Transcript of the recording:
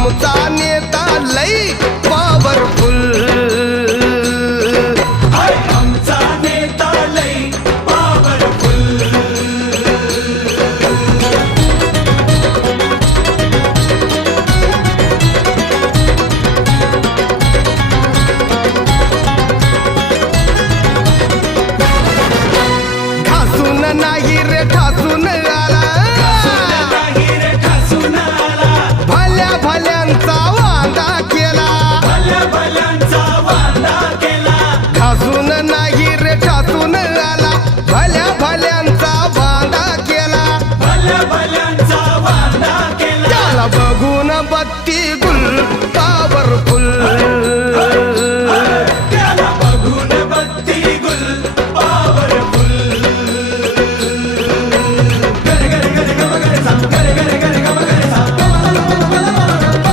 आमचा नेता लई पॉवरफुल आमचा नेता लई पॉवरफुल घासून नाही रे ठासून आला नाही रे ठासून आला भल्या भल्यांचा